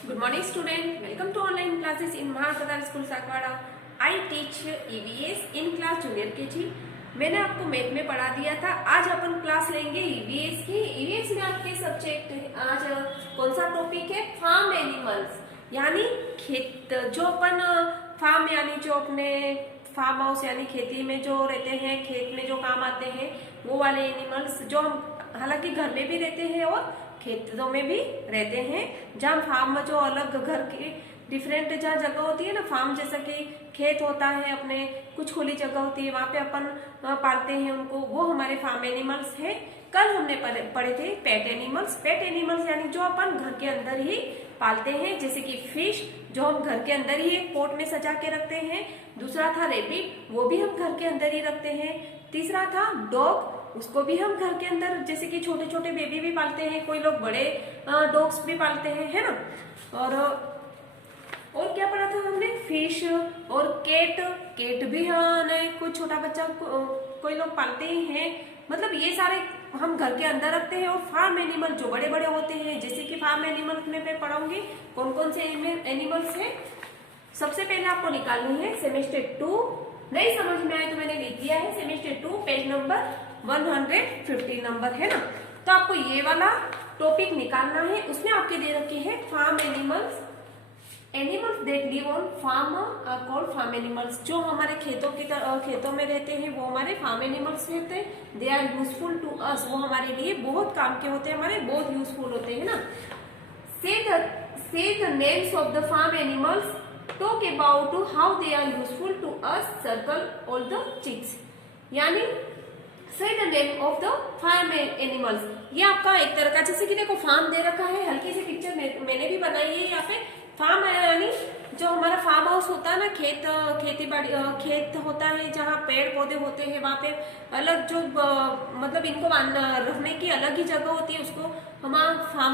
Good morning student. Welcome to online classes in Mahakadar School Sakwara. I teach EVS in class junior KG. मैंने आपको math में पढ़ा दिया था। आज अपन क्लास लेंगे ईवीएस की। ईवीएस में आपके सब्जेक्ट आज कौन सा टॉपिक है? फार्म एनिमल्स, यानी खेत। जो अपन फार्म यानी जो अपने फार्म हाउस यानी खेती में जो रहते हैं, खेत में जो काम आते हैं, वो वाले एनिमल्स जो हम हालांकि घर में भी रहते हैं और खेतों में भी रहते हैं। जहाँ फार्म में जो अलग घर की डिफरेंट जहाँ जगह होती है ना, फार्म जैसा कि खेत होता है, अपने कुछ खुली जगह होती है, वहां पे अपन पालते हैं उनको, वो हमारे फार्म एनिमल्स है। कल हमने पढ़े थे पेट एनिमल्स। पेट एनिमल्स यानी जो अपन घर के अंदर ही पालते हैं, जैसे कि फिश जो हम घर के अंदर ही एक पोट में सजा के रखते हैं। दूसरा था रेबिट, वो भी हम घर के अंदर ही रखते हैं। तीसरा था डॉग, उसको भी हम घर के अंदर, जैसे कि छोटे छोटे बेबी भी पालते हैं, कोई लोग बड़े डॉग्स भी पालते हैं, है ना। और क्या पढ़ा था हमने? फिश और केट। केट भी कुछ छोटा बच्चा कोई लोग पालते ही हैं। मतलब ये सारे हम घर के अंदर रखते हैं। और फार्म एनिमल जो बड़े बड़े होते हैं, जैसे कि फार्म एनिमल में मैं पढ़ाऊंगी कौन कौन से एनिमल्स हैं। सबसे पहले आपको निकालनी है सेमेस्टर 2। नहीं समझ में आए तो मैंने लिख दिया है सेमेस्टर 2 पेज नंबर 150 नंबर, है ना। तो आपको ये वाला टॉपिक निकालना है। उसमें आपके दे रखे हैं farm animals. Animals that live on farm are called farm animals. जो हमारे खेतों में रहते हैं वो हमारे फार्म एनिमल्स रहते हैं। They are useful to us, वो हमारे लिए बहुत काम के होते हैं, हमारे बहुत यूजफुल होते हैं ना। Say the names of the farm animals, talk about how they are useful to us, circle all the chicks. यानी say the name of the farm animals. ये आपका एक तरह का, जैसे कि देखो फार्म दे रखा है, हल्की सी पिक्चर मैंने भी बनाई है यहाँ पे। फार्म है यानी जो हमारा फार्म हाउस होता है ना, खेती बाड़ी खेत होता है, जहाँ पेड़ पौधे होते हैं, वहाँ पे अलग जो मतलब इनको रखने की अलग ही जगह होती है, उसको हमारा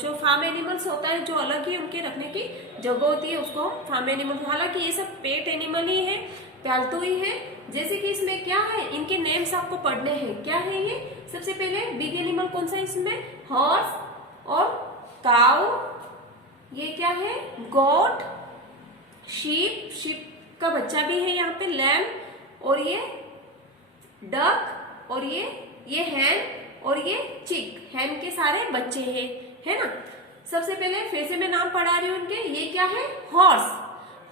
जो फार्म एनिमल्स होता है, जो अलग ही उनके रखने की जगह होती है, उसको हम फार्म एनिमल। हालांकि ये सब पेट एनिमल ही है, पालतू ही है। जैसे कि इसमें क्या है, इनके नेम्स आपको पढ़ने हैं। क्या है ये? सबसे पहले बिग एनिमल कौन सा है इसमें? हॉर्स और काउ। ये क्या है? गोट, शीप, शीप का बच्चा भी है यहाँ पे, लैम्ब, और ये डक, और ये हैन, और ये चिक। हैन के सारे बच्चे हैं, है ना। सबसे पहले फिर से मैं नाम पढ़ा रही हूँ उनके। ये क्या है? हॉर्स।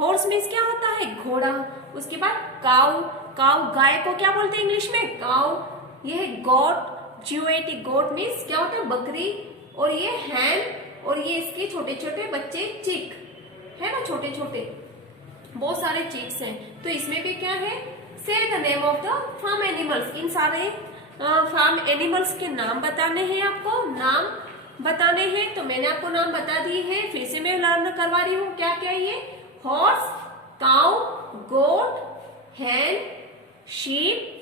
हॉर्स मीन्स क्या होता है? घोड़ा। उसके बाद काउ। काउ गाय को क्या बोलते हैं इंग्लिश में? काउ। ये है गॉट, GOAT। गॉट मीन्स क्या होता है? बकरी। और ये हैन, और ये इसके छोटे छोटे बच्चे चिक, है ना, छोटे छोटे बहुत सारे चिक्स हैं। तो इसमें भी क्या है? Say the name of the farm animals. इन सारे फार्म एनिमल्स के नाम बताने हैं, आपको नाम बताने हैं। तो मैंने आपको नाम बता दिए हैं, फिर से मैं लर्न करवा रही हूँ। क्या क्या ये? हॉर्स, काउ, गोट, हैन, शीप।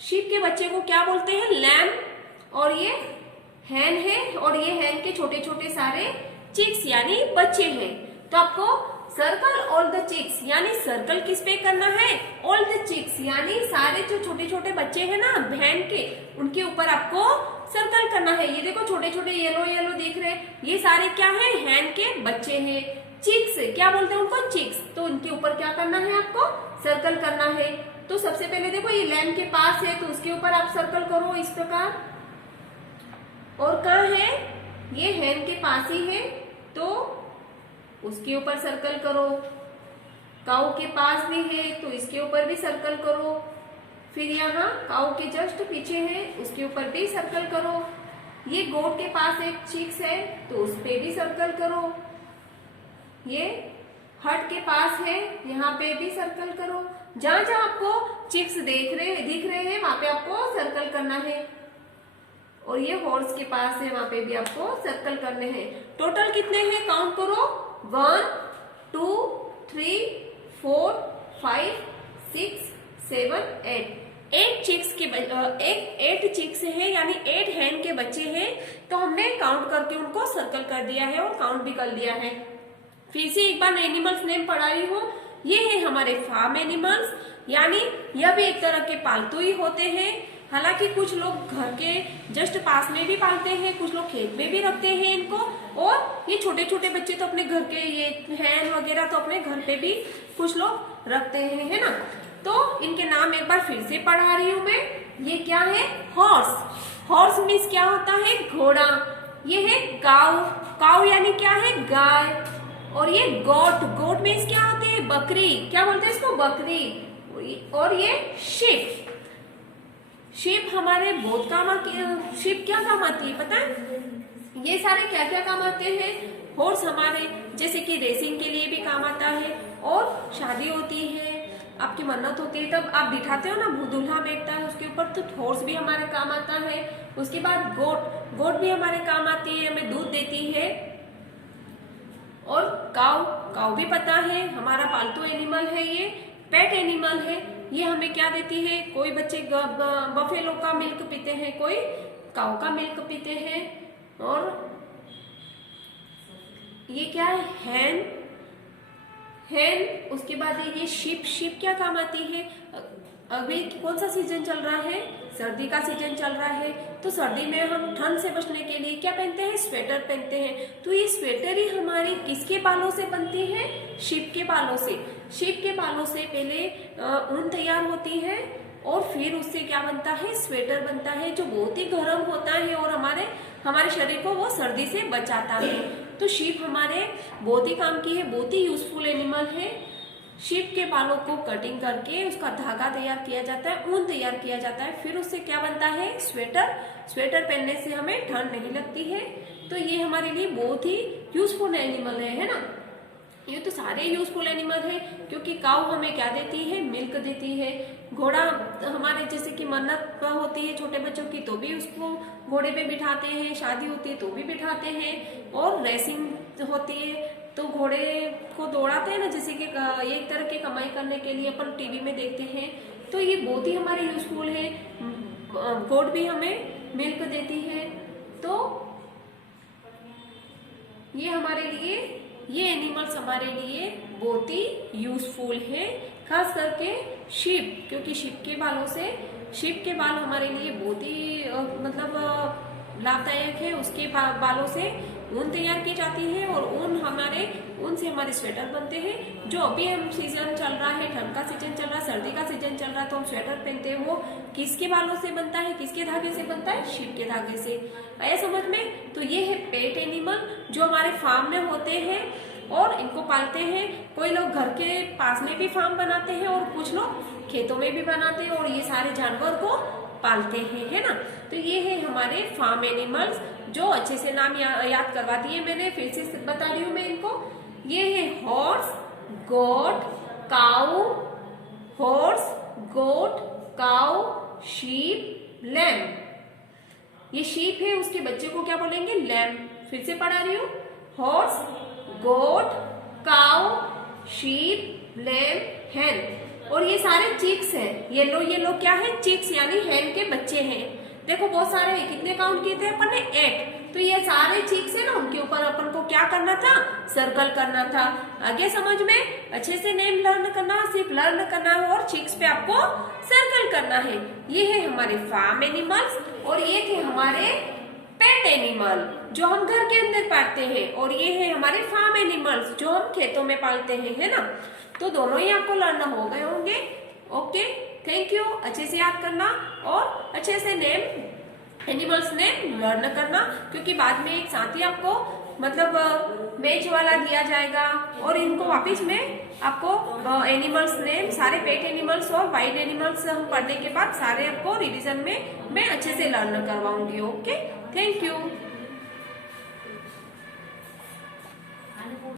शीप के बच्चे को क्या बोलते हैं? लैम्ब। और ये हैन है, और ये हैन के छोटे छोटे सारे चिक्स यानी बच्चे हैं। तो आपको सर्कल ऑल द चिक्स, यानी सर्कल किस पे करना है? ऑल द चिक्स, यानी सारे जो छोटे छोटे बच्चे हैं ना हैन के, उनके ऊपर आपको सर्कल करना है। ये देखो छोटे छोटे येलो येलो दिख रहे हैं, ये सारे क्या है? हैन के बच्चे हैं। चिक्स क्या बोलते हैं उनको? चिक्स। तो उनके ऊपर क्या करना है? आपको सर्कल करना है। तो सबसे पहले देखो ये लैम्ब के पास है, तो उसके ऊपर आप सर्कल करो इस प्रकार। और कहाँ है? ये हैन के पास ही है, तो उसके ऊपर सर्कल करो। काऊ के पास भी है, तो इसके ऊपर भी सर्कल करो। फिर यहाँ काऊ के जस्ट पीछे है, उसके ऊपर भी सर्कल करो। ये गोट के पास एक चिक्स है, तो उस पे भी सर्कल करो। ये हट के पास है, यहाँ पे भी सर्कल करो। जहां जहां आपको चिक्स दिख रहे हैं वहां पे आपको सर्कल करना है। और ये हॉर्स के पास है, वहां पे भी आपको सर्कल करने हैं। टोटल कितने हैं? काउंट करो। 1 2 3 4 5 6 7 8। 8 चिक्स के 8 चिक्स है, यानी 8 हैन के बच्चे हैं। तो हमने काउंट करके उनको सर्कल कर दिया है और काउंट भी कर दिया है। फिर से एक बार एनिमल्स नेम पढ़ा रही हूँ। ये है हमारे फार्म एनिमल्स, यानी यह भी एक तरह के पालतू ही होते हैं। हालांकि कुछ लोग घर के जस्ट पास में भी पालते हैं, कुछ लोग खेत में भी रखते हैं इनको, और ये छोटे छोटे बच्चे तो अपने घर के ये हैन वगैरह तो अपने घर पे भी कुछ लोग रखते हैं, है ना। तो इनके नाम एक बार फिर से पढ़ा रही हूं मैं। ये क्या है? हॉर्स। हॉर्स मीन्स क्या होता है? घोड़ा। ये है काऊ। काऊ यानी क्या है? गाय। और ये गोट। गोट मीन्स क्या होती है? बकरी। क्या बोलते हैं इसको? बकरी। और ये शिप। शिप हमारे बहुत काम आती है। शिप क्या काम आती है पता है? ये सारे क्या क्या काम आते हैं? हॉर्स हमारे जैसे कि रेसिंग के लिए भी काम आता है, और शादी होती है, आपकी मन्नत होती है, तब आप बिठाते हो ना, दूल्हा बैठता है उसके ऊपर, तो हॉर्स भी हमारे काम आता है। उसके बाद गोट। गोट भी हमारे काम आती है, हमें दूध देती है। और काऊ। काऊ भी पता है, हमारा पालतू एनिमल है, ये पेट एनिमल है। ये हमें क्या देती है? कोई बच्चे बफेलो का मिल्क पीते हैं, कोई काऊ का मिल्क पीते हैं। और ये क्या है? हैन। हैन। उसके बाद ये शिप। शिप क्या काम आती है? अभी कौन सा सीजन चल रहा है? सर्दी का सीजन चल रहा है, तो सर्दी में हम ठंड से बचने के लिए क्या पहनते हैं? स्वेटर पहनते हैं। तो ये स्वेटर ही हमारे किसके बालों से बनती है? शिप के बालों से। शिप के बालों से पहले ऊन तैयार होती है, और फिर उससे क्या बनता है? स्वेटर बनता है, जो बहुत ही गर्म होता है और हमारे शरीर को वो सर्दी से बचाता है। तो शीप हमारे बहुत ही काम की है, बहुत ही यूजफुल एनिमल है। शीप के बालों को कटिंग करके उसका धागा तैयार किया जाता है, ऊन तैयार किया जाता है, फिर उससे क्या बनता है? स्वेटर। स्वेटर पहनने से हमें ठंड नहीं लगती है। तो ये हमारे लिए बहुत ही यूजफुल एनिमल है ना। ये तो सारे यूजफुल एनिमल है, क्योंकि काऊ हमें क्या देती है? मिल्क देती है। घोड़ा हमारे जैसे कि मन्नत होती है छोटे बच्चों की, तो भी उसको घोड़े पे बिठाते हैं, शादी होती है तो भी बिठाते हैं, और रेसिंग होती है तो घोड़े को दौड़ाते हैं ना, जैसे कि एक तरह की कमाई करने के लिए अपन टीवी में देखते हैं। तो ये बहुत ही हमारे यूजफुल है। गोट भी हमें मिल्क देती है। तो ये हमारे लिए, ये एनिमल्स हमारे लिए बहुत ही यूजफुल है, खास करके शीप, क्योंकि शीप के बाल हमारे लिए बहुत ही लाभदायक है। उसके बालों से ऊन तैयार की जाती है, और ऊन से हमारे स्वेटर बनते हैं। जो अभी हम सीजन चल रहा है, ठंड का सीजन चल रहा है, सर्दी का सीजन चल रहा है, तो हम स्वेटर पहनते हैं, वो किसके बालों से बनता है? किसके धागे से बनता है? शीप के धागे से। आया समझ में? तो ये है पेट एनिमल, जो हमारे फार्म में होते हैं और इनको पालते हैं। कोई लोग घर के पास में भी फार्म बनाते हैं, और कुछ लोग खेतों में भी बनाते हैं, और ये सारे जानवर को पालते हैं, है ना। तो ये है हमारे फार्म एनिमल्स, जो अच्छे से नाम याद करवा दिए मैंने, फिर से बता रही हूँ मैं इनको। ये है हॉर्स, गोट, काऊ, हॉर्स, गोट, काऊ, शीप, लैम्ब। ये शीप है, उसके बच्चे को क्या बोलेंगे? लैम्ब। फिर से पढ़ा रही हूँ। हॉर्स, गोट, काऊ, शीप, लैम्ब, हैन। और ये सारे चिक्स हैं। येलो क्या है? चिक्स, यानी हैन के बच्चे हैं। देखो बहुत सारे हैं, कितने काउंट किए थे अपन ने? 8। तो ये सारे चिक्स है ना, उनके ऊपर अपन को क्या करना था? सर्कल करना था। आगे समझ में? अच्छे से नेम लर्न करना, सिर्फ लर्न करना है, और चिक्स पे आपको सर्कल करना है। ये है हमारे फार्म एनिमल्स, और ये थे हमारे पेट एनिमल, जो हम घर के अंदर पालते हैं, और ये है हमारे फार्म एनिमल्स, जो हम खेतों में पालते हैं, है ना। तो दोनों ही आपको लर्न हो गए होंगे। Okay, thank you. अच्छे से याद करना, और अच्छे से नेम, एनिमल्स नेम लर्न करना, क्योंकि बाद में एक साथ ही आपको मैच वाला दिया जाएगा, और इनको वापिस में आपको एनिमल्स नेम, सारे पेट एनिमल्स और वाइल्ड एनिमल्स हम पढ़ने के बाद सारे आपको रिवीजन में मैं अच्छे से लर्न करवाऊंगी। Okay, thank you.